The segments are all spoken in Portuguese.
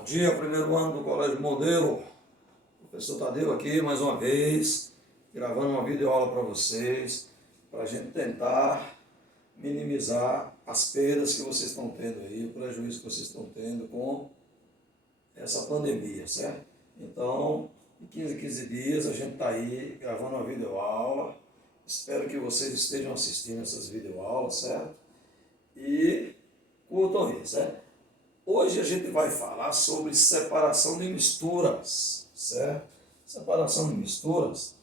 Bom dia, primeiro ano do Colégio Modelo. O professor Tadeu aqui mais uma vez, gravando uma videoaula para vocês, para a gente tentar minimizar as perdas que vocês estão tendo aí, o prejuízo que vocês estão tendo com essa pandemia, certo? Então, de 15 em 15 dias a gente está aí gravando uma videoaula. Espero que vocês estejam assistindo essas videoaulas, certo? E curtam isso, certo? Hoje a gente vai falar sobre separação de misturas, certo? Separação de misturas,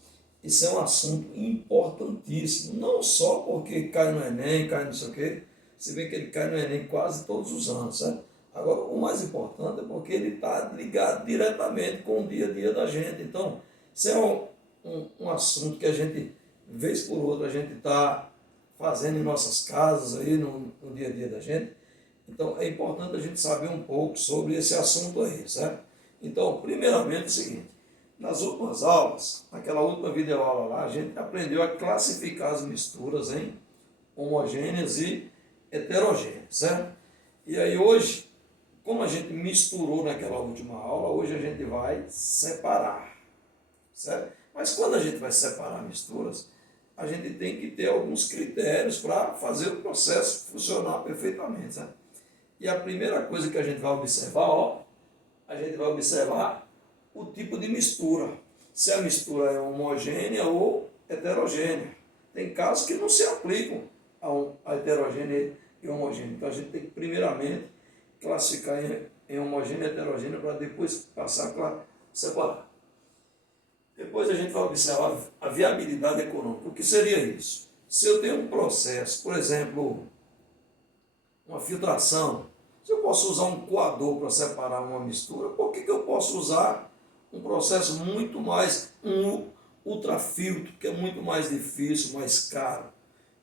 isso é um assunto importantíssimo, não só porque cai no Enem, cai não sei o quê, se vê que ele cai no Enem quase todos os anos, certo? Agora, o mais importante é porque ele está ligado diretamente com o dia a dia da gente. Então, isso é um assunto que a gente, vez por outra, a gente está fazendo em nossas casas, aí no dia a dia da gente. Então, é importante a gente saber um pouco sobre esse assunto aí, certo? Então, primeiramente é o seguinte, nas últimas aulas, naquela última videoaula lá, a gente aprendeu a classificar as misturas em homogêneas e heterogêneas, certo? E aí hoje, como a gente misturou naquela última aula, hoje a gente vai separar, certo? Mas quando a gente vai separar misturas, a gente tem que ter alguns critérios para fazer o processo funcionar perfeitamente, certo? E a primeira coisa que a gente vai observar, a gente vai observar o tipo de mistura. Se a mistura é homogênea ou heterogênea. Tem casos que não se aplicam a heterogênea e homogênea. Então a gente tem que primeiramente classificar em homogênea e heterogênea para depois passar a separar. Depois a gente vai observar a viabilidade econômica. O que seria isso? Se eu tenho um processo, por exemplo, uma filtração, se eu posso usar um coador para separar uma mistura, por que eu posso usar um processo muito mais, um ultrafiltro, que é muito mais difícil, mais caro?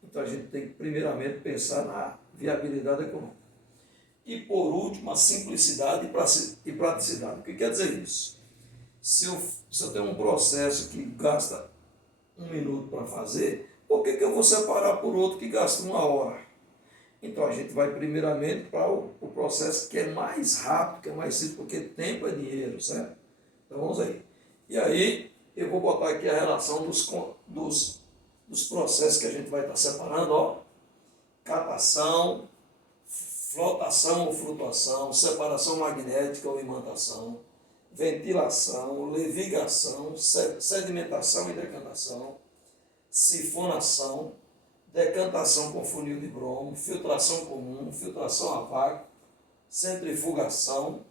Então a gente tem que primeiramente pensar na viabilidade econômica. E por último, a simplicidade e praticidade. O que quer dizer isso? Se eu tenho um processo que gasta 1 minuto para fazer, por que eu vou separar por outro que gasta 1 hora? Então a gente vai primeiramente para o processo que é mais rápido, que é mais simples, porque tempo é dinheiro, certo? Então vamos aí. E aí eu vou botar aqui a relação dos processos que a gente vai estar separando, ó. Catação, flotação ou flutuação, separação magnética ou imantação, ventilação, levigação, sedimentação e decantação, sifonação, decantação com funil de bromo, filtração comum, filtração a vácuo, centrifugação,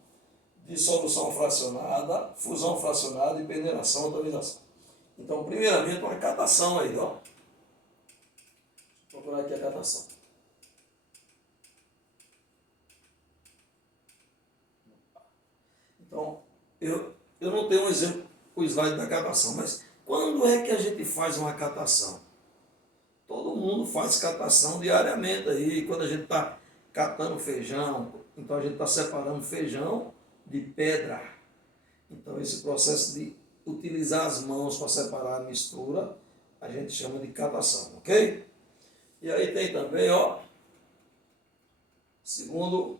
dissolução fracionada, fusão fracionada e peneiração e atomização. Então, primeiramente, uma catação aí, ó. Vou procurar aqui a catação. Então, eu não tenho um exemplo, o slide da catação, mas quando é que a gente faz uma catação? Todo mundo faz catação diariamente aí, quando a gente está catando feijão, então a gente está separando feijão de pedra. Então esse processo de utilizar as mãos para separar a mistura, a gente chama de catação, ok? E aí tem também, ó, segundo,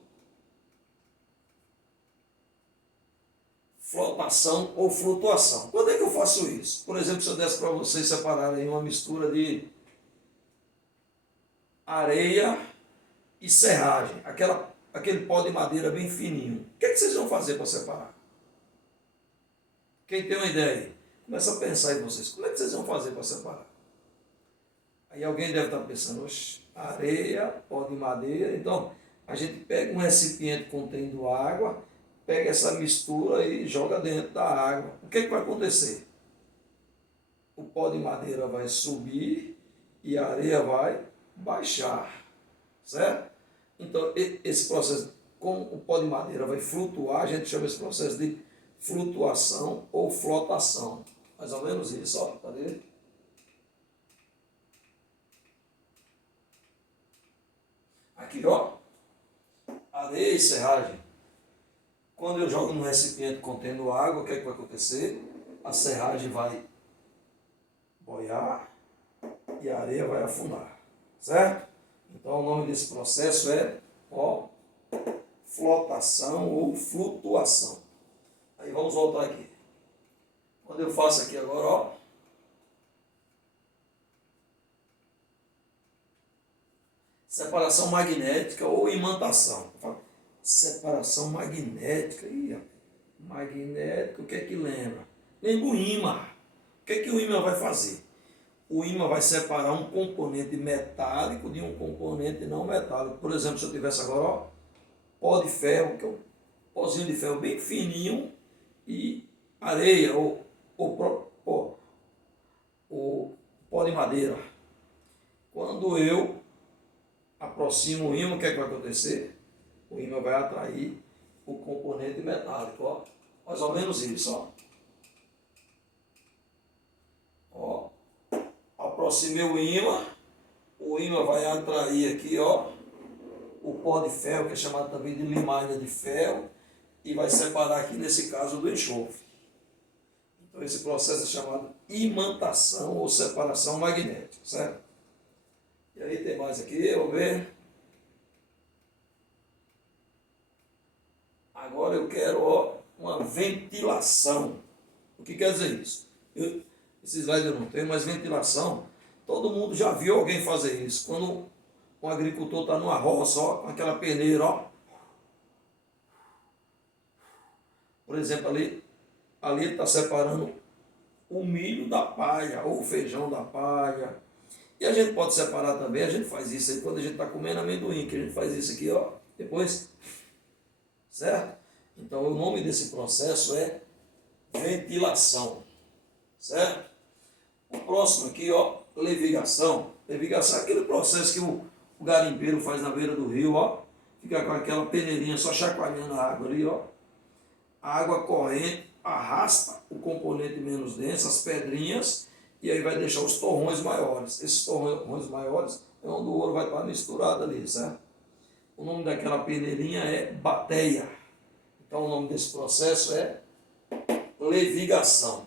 flotação ou flutuação. Quando é que eu faço isso? Por exemplo, se eu desse para vocês separarem uma mistura de areia e serragem, aquele pó de madeira bem fininho. O que vocês vão fazer para separar? Quem tem uma ideia aí? Começa a pensar aí vocês. Como é que vocês vão fazer para separar? Aí alguém deve estar pensando, oxe, areia, pó de madeira. Então, a gente pega um recipiente contendo água, pega essa mistura e joga dentro da água. O que vai acontecer? O pó de madeira vai subir e a areia vai baixar, certo? Então, esse processo, como o pó de madeira vai flutuar, a gente chama esse processo de flutuação ou flotação. Mais ou menos isso, ó, cadê? Aqui, ó, areia e serragem. Quando eu jogo num recipiente contendo água, o que vai acontecer? A serragem vai boiar e a areia vai afundar, certo? Então o nome desse processo é, ó, flotação ou flutuação. Aí vamos voltar aqui. Quando eu faço aqui agora, ó, separação magnética ou imantação. Separação magnética. Ih, magnética, o que é que lembra? Lembra o ímã. O que é que o ímã vai fazer? O ímã vai separar um componente metálico de um componente não metálico. Por exemplo, se eu tivesse agora, ó, pó de ferro, que é um pozinho de ferro bem fininho, e areia ou pó de madeira. Quando eu aproximo o ímã, o que é que vai acontecer? O ímã vai atrair o componente metálico, ó. Mais ou menos isso, ó. Ó. Aproximei o ímã vai atrair aqui, ó, o pó de ferro, que é chamado também de limalha de ferro, e vai separar aqui, nesse caso, do enxofre. Então, esse processo é chamado imantação ou separação magnética, certo? E aí tem mais aqui, vamos ver. Agora eu quero, ó, uma ventilação. O que quer dizer isso? Esse slide eu não tenho, mas ventilação, todo mundo já viu alguém fazer isso. Quando um agricultor está numa roça, ó, com aquela peneira, ó. Por exemplo, ali ele está separando o milho da palha, ou o feijão da palha. E a gente pode separar também, a gente faz isso aí quando a gente está comendo amendoim, que a gente faz isso aqui, ó, depois, certo? Então, o nome desse processo é ventilação, certo? O próximo aqui, ó, levigação. Levigação é aquele processo que o garimpeiro faz na beira do rio, ó, fica com aquela peneirinha só chacoalhando a água ali, ó. A água corrente arrasta o componente menos denso, as pedrinhas, e aí vai deixar os torrões maiores. Esses torrões maiores é onde o ouro vai estar misturado ali, certo? O nome daquela peneirinha é bateia. Então o nome desse processo é levigação.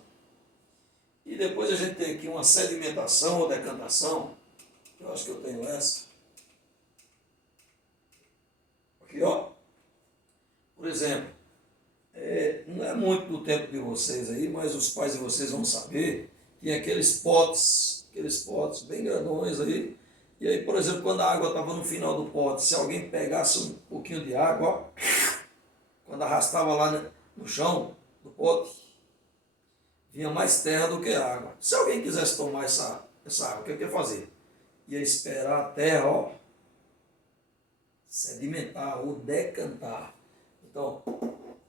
E depois a gente tem aqui uma sedimentação ou decantação. Eu acho que eu tenho essa. Aqui, ó. Por exemplo, não é muito do tempo de vocês aí, mas os pais de vocês vão saber, tinha aqueles potes bem grandões aí, e aí, por exemplo, quando a água estava no final do pote, se alguém pegasse um pouquinho de água, ó, quando arrastava lá no chão do pote, vinha mais terra do que água. Se alguém quisesse tomar essa água, o que ia fazer? Ia esperar a terra, ó, sedimentar ou decantar. Então,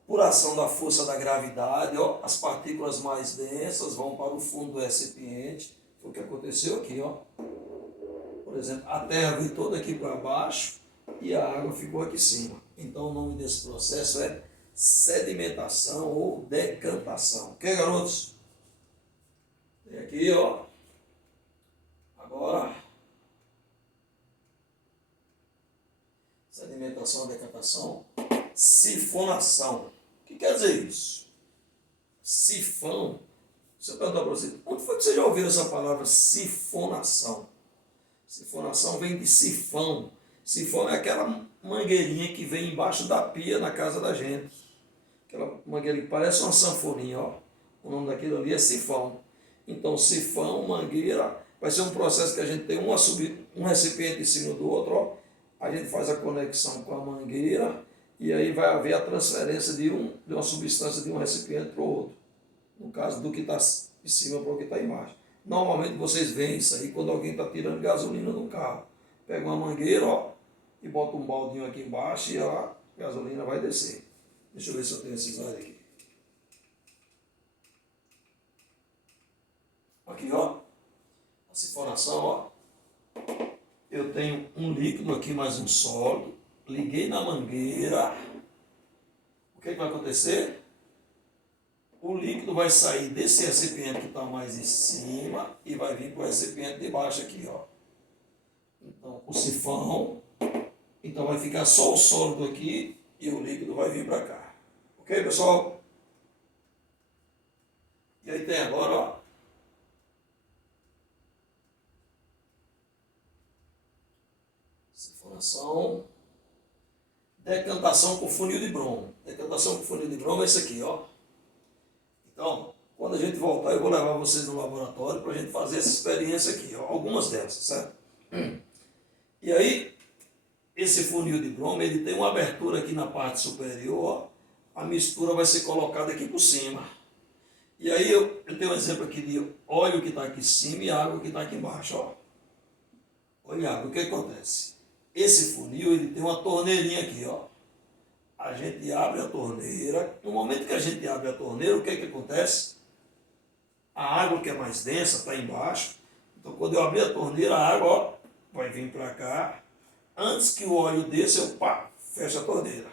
por ação da força da gravidade, ó, as partículas mais densas vão para o fundo do recipiente. Foi o que aconteceu aqui, ó. Por exemplo, a terra veio toda aqui para baixo e a água ficou aqui em cima. Então, o nome desse processo é sedimentação ou decantação. Ok, garotos? Tem aqui, ó. Agora, sedimentação ou decantação. Sifonação. O que quer dizer isso? Sifão. Se eu perguntar para você, onde foi que você já ouviu essa palavra sifonação? Sifonação vem de sifão. Sifão é aquela mangueirinha que vem embaixo da pia na casa da gente. Aquela mangueira que parece uma sanfoninha, ó. O nome daquilo ali é sifão. Então, sifão, mangueira, vai ser um processo que a gente tem um recipiente em cima do outro, ó. A gente faz a conexão com a mangueira e aí vai haver a transferência de uma substância de um recipiente para o outro. No caso do que está em cima para o que está embaixo. Normalmente vocês veem isso aí quando alguém está tirando gasolina do carro. Pega uma mangueira, ó, e bota um baldinho aqui embaixo e a gasolina vai descer. Deixa eu ver se eu tenho esse slide aqui. Aqui, ó, a sifonação, ó. Eu tenho um líquido aqui mais um sólido. Liguei na mangueira. O que vai acontecer? O líquido vai sair desse recipiente que está mais em cima e vai vir para o recipiente de baixo aqui, ó. Então, o sifão. Então, vai ficar só o sólido aqui e o líquido vai vir para cá. Ok, pessoal? E aí tem agora, ó. Sifonação. decantação com funil de bromo. Decantação com funil de bromo é isso aqui, ó. Então, quando a gente voltar, eu vou levar vocês no laboratório para a gente fazer essa experiência aqui, ó, algumas dessas, certo? E aí, esse funil de bromo, ele tem uma abertura aqui na parte superior, ó. A mistura vai ser colocada aqui por cima. E aí eu tenho um exemplo aqui de óleo que está aqui em cima e água que está aqui embaixo, ó. Olha a água, o que acontece? Esse funil, ele tem uma torneirinha aqui, ó. A gente abre a torneira. No momento que a gente abre a torneira, o que acontece? A água que é mais densa está embaixo. Então, quando eu abrir a torneira, a água, ó, vai vir para cá. Antes que o óleo desça, eu fecho a torneira.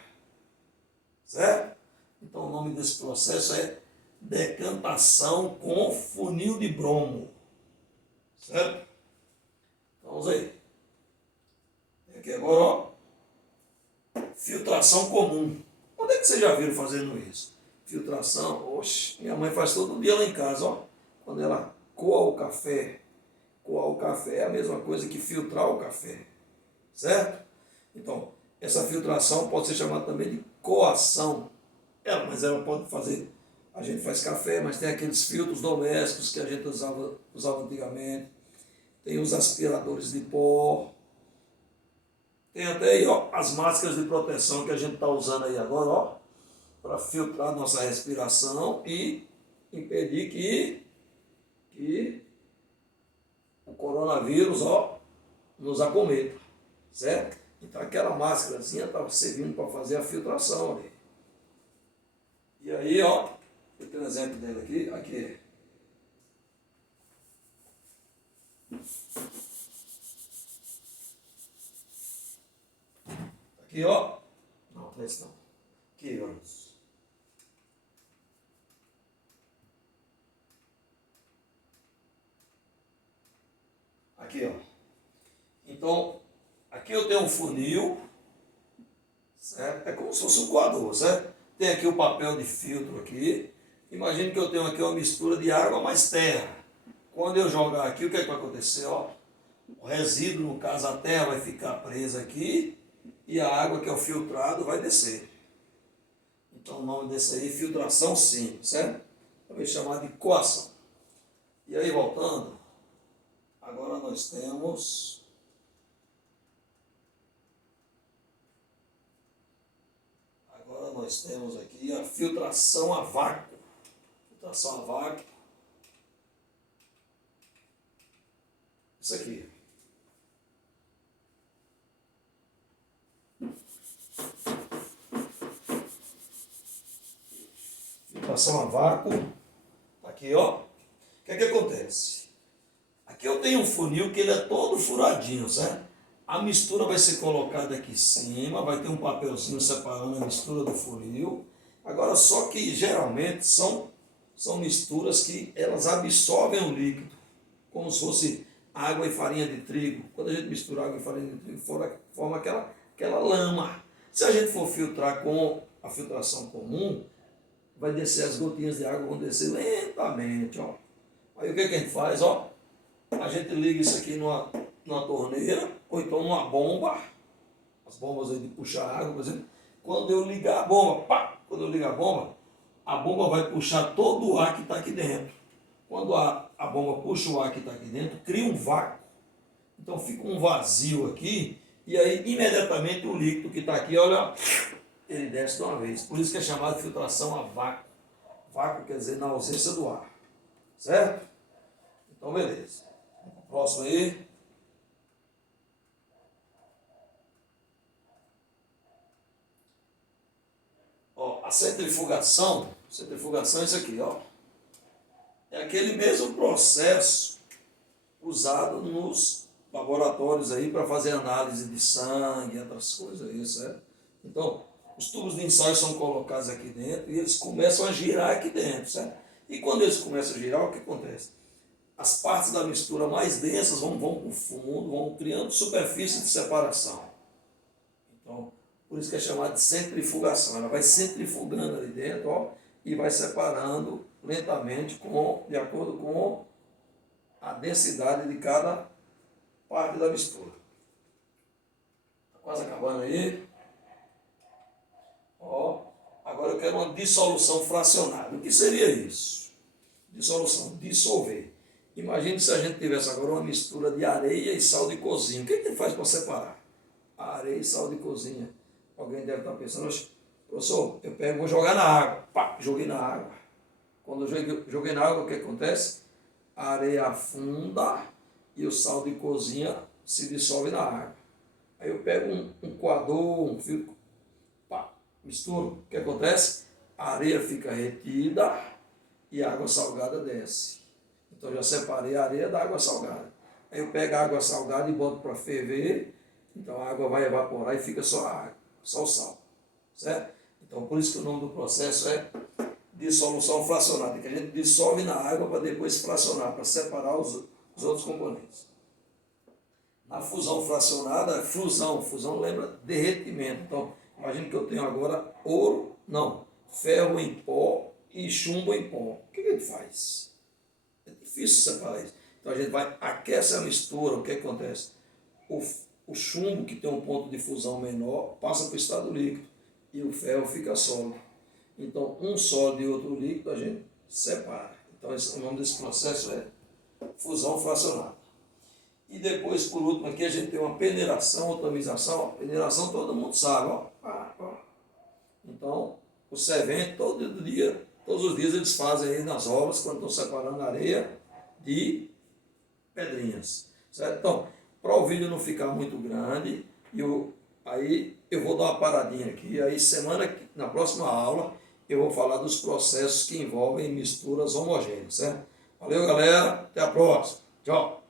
Certo? Então, o nome desse processo é decantação com funil de bromo. Certo? Então, vamos aí. E aqui agora, ó, filtração comum. Onde é que vocês já viram fazendo isso? Filtração, oxe, minha mãe faz todo dia lá em casa, ó. Quando ela coa o café. Coar o café é a mesma coisa que filtrar o café. Certo? Então, essa filtração pode ser chamada também de coação. Mas ela pode fazer. A gente faz café, mas tem aqueles filtros domésticos que a gente usava antigamente. Tem os aspiradores de pó. Tem até aí, ó, as máscaras de proteção que a gente está usando aí agora, ó, para filtrar nossa respiração e impedir que o coronavírus, ó, nos acometa, certo? Então aquela máscarazinha estava servindo para fazer a filtração ali. E aí, ó, eu tenho um exemplo dele aqui, aqui. Aqui, ó. Não, não é esse não. Aqui, ó. Aqui, ó. Então, aqui eu tenho um funil, certo? É como se fosse um coador, certo? Tem aqui o papel de filtro aqui. Imagine que eu tenho aqui uma mistura de água mais terra. Quando eu jogar aqui, o que é que vai acontecer? Ó, o resíduo, no caso a terra, vai ficar presa aqui e a água que é o filtrado vai descer. Então o nome desse aí é filtração simples, certo? Também chamado de coação. E aí voltando, agora nós temos aqui a filtração a vácuo. Filtração a vácuo. Isso aqui. Filtração a vácuo. Aqui, ó. O que é que acontece? Aqui eu tenho um funil que ele é todo furadinho, certo? A mistura vai ser colocada aqui em cima, vai ter um papelzinho separando a mistura do funil. Agora, só que geralmente são misturas que elas absorvem o líquido, como se fosse água e farinha de trigo. Quando a gente mistura água e farinha de trigo, forma aquela lama. Se a gente for filtrar com a filtração comum, vai descer as gotinhas de água, vão descer lentamente, ó. Aí o que a gente faz, ó? A gente liga isso aqui numa torneira, ou então numa bomba, as bombas aí de puxar água, por exemplo. Quando eu ligar a bomba, quando eu ligar a bomba vai puxar todo o ar que está aqui dentro. Quando a bomba puxa o ar que está aqui dentro, cria um vácuo. Então fica um vazio aqui, e aí imediatamente o líquido que está aqui, olha, ele desce de uma vez. Por isso que é chamado de filtração a vácuo. Vácuo quer dizer na ausência do ar. Certo? Então beleza. Próximo aí. Ó, a centrifugação é isso aqui, ó. É aquele mesmo processo usado nos laboratórios aí para fazer análise de sangue, outras coisas aí, certo? Então, os tubos de ensaio são colocados aqui dentro e eles começam a girar aqui dentro, certo? E quando eles começam a girar, o que acontece? As partes da mistura mais densas vão para o fundo, vão criando superfície de separação. Então, por isso que é chamado de centrifugação. Ela vai centrifugando ali dentro, ó, e vai separando lentamente de acordo com a densidade de cada parte da mistura. Está quase acabando aí. eu quero uma dissolução fracionada. O que seria isso? Dissolução, dissolver. Imagine se a gente tivesse agora uma mistura de areia e sal de cozinha. O que ele faz para separar? Areia e sal de cozinha. Alguém deve estar pensando, professor, eu pego e vou jogar na água. Pá, joguei na água. Quando eu joguei na água, o que acontece? A areia afunda e o sal de cozinha se dissolve na água. Aí eu pego um coador, um fio, pá, misturo. O que acontece? A areia fica retida e a água salgada desce. Então já separei a areia da água salgada. Aí eu pego a água salgada e boto para ferver. Então a água vai evaporar e fica só a água, só o sal. Certo? Então por isso que o nome do processo é dissolução fracionada, que a gente dissolve na água para depois fracionar, para separar os outros componentes. Na fusão fracionada, fusão lembra derretimento. Então, imagine que eu tenho agora ferro em pó e chumbo em pó. O que a gente faz? É difícil separar isso. Então a gente vai, aquece a mistura, o que acontece? O chumbo, que tem um ponto de fusão menor, passa para o estado líquido e o ferro fica sólido. Então, um sólido e outro líquido a gente separa. Então, o nome desse processo é fusão fracionada. E depois, por último, aqui a gente tem uma peneiração, atomização. Peneiração todo mundo sabe, ó. Então, o servente, todos os dias eles fazem aí nas obras, quando estão separando areia de pedrinhas. Certo? Então, para o vídeo não ficar muito grande, aí eu vou dar uma paradinha aqui. Aí, na próxima aula, eu vou falar dos processos que envolvem misturas homogêneas. Certo? Valeu, galera. Até a próxima. Tchau.